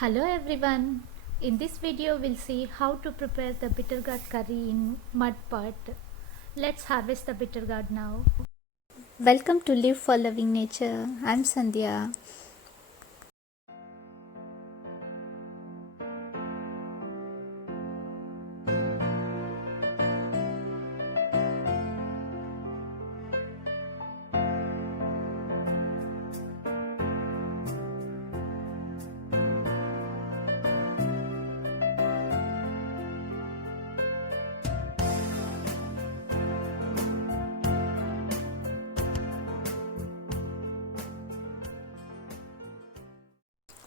Hello everyone. In this video we'll see how to prepare the bittergourd curry in mud pot. Let's harvest the bittergourd now. Welcome to Live for Loving Nature. I'm Sandhya.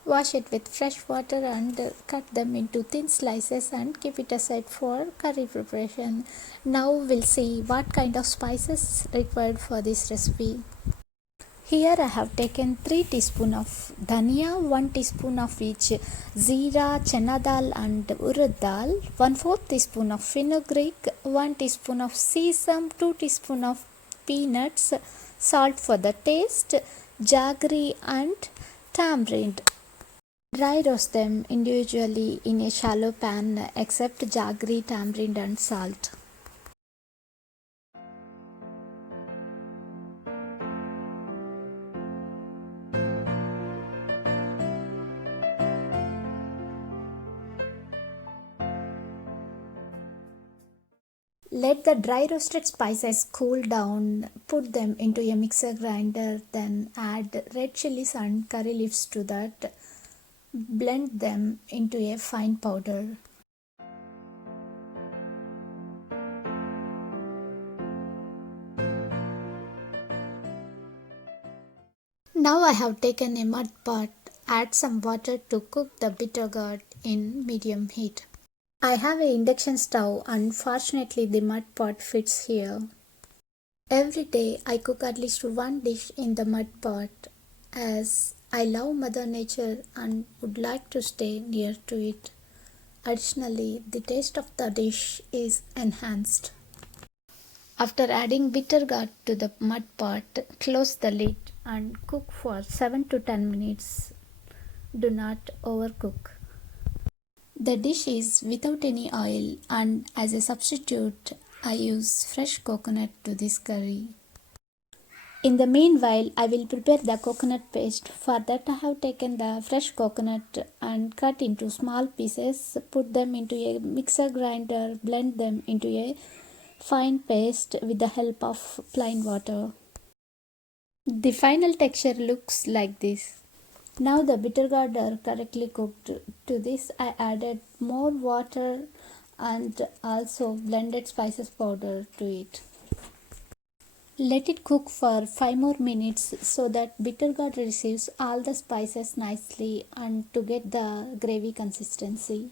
Wash it with fresh water and cut them into thin slices and keep it aside for curry preparation. Now we'll see what kind of spices required for this recipe. Here I have taken 3 teaspoons of dhania, 1 teaspoon of each zeera, chana dal and urad dal, 1/4 teaspoon of fenugreek, 1 teaspoon of sesame, 2 teaspoon of peanuts, salt for the taste, jaggery and tamarind. Dry roast them individually in a shallow pan except jaggery, tamarind and salt. Let the dry roasted spices cool down, put them into a mixer grinder, then add red chilies and curry leaves to that. Blend them into a fine powder. Now I have taken a mud pot, add some water to cook the bittergourd in medium heat. I have an induction stove and fortunately the mud pot fits here. Every day I cook at least one dish in the mud pot as I love Mother Nature and would like to stay near to it. Additionally, the taste of the dish is enhanced. After adding bittergourd to the mud pot, close the lid and cook for 7 to 10 minutes. Do not overcook. The dish is without any oil and as a substitute, I use fresh coconut to this curry. In the meanwhile, I will prepare the coconut paste. For that I have taken the fresh coconut and cut into small pieces, put them into a mixer grinder, blend them into a fine paste with the help of plain water. The final texture looks like this. Now the bittergourd are correctly cooked. To this I added more water and also blended spices powder to it. Let it cook for 5 more minutes so that bittergourd receives all the spices nicely and to get the gravy consistency.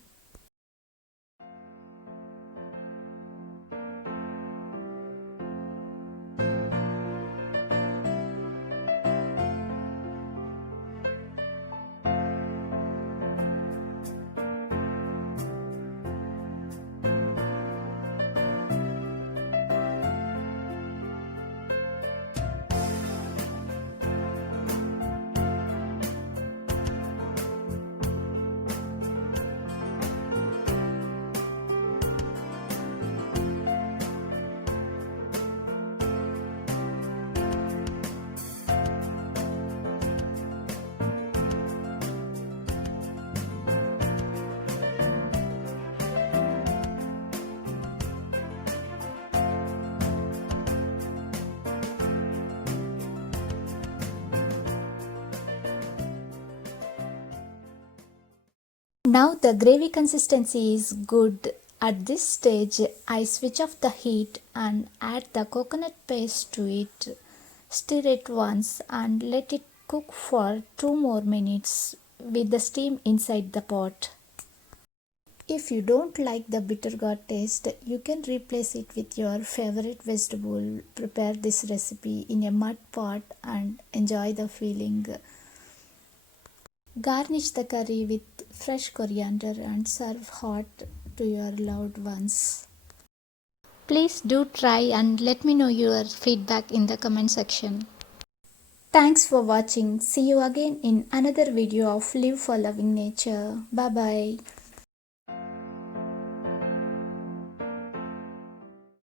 Now the gravy consistency is good. At this stage, I switch off the heat and add the coconut paste to it. Stir it once and let it cook for 2 more minutes with the steam inside the pot. If you don't like the bittergourd taste, you can replace it with your favorite vegetable. Prepare this recipe in a mud pot and enjoy the feeling. Garnish the curry with fresh coriander and serve hot to your loved ones. Please do try and let me know your feedback in the comment section. Thanks for watching. See you again in another video of Live for Loving Nature. Bye bye.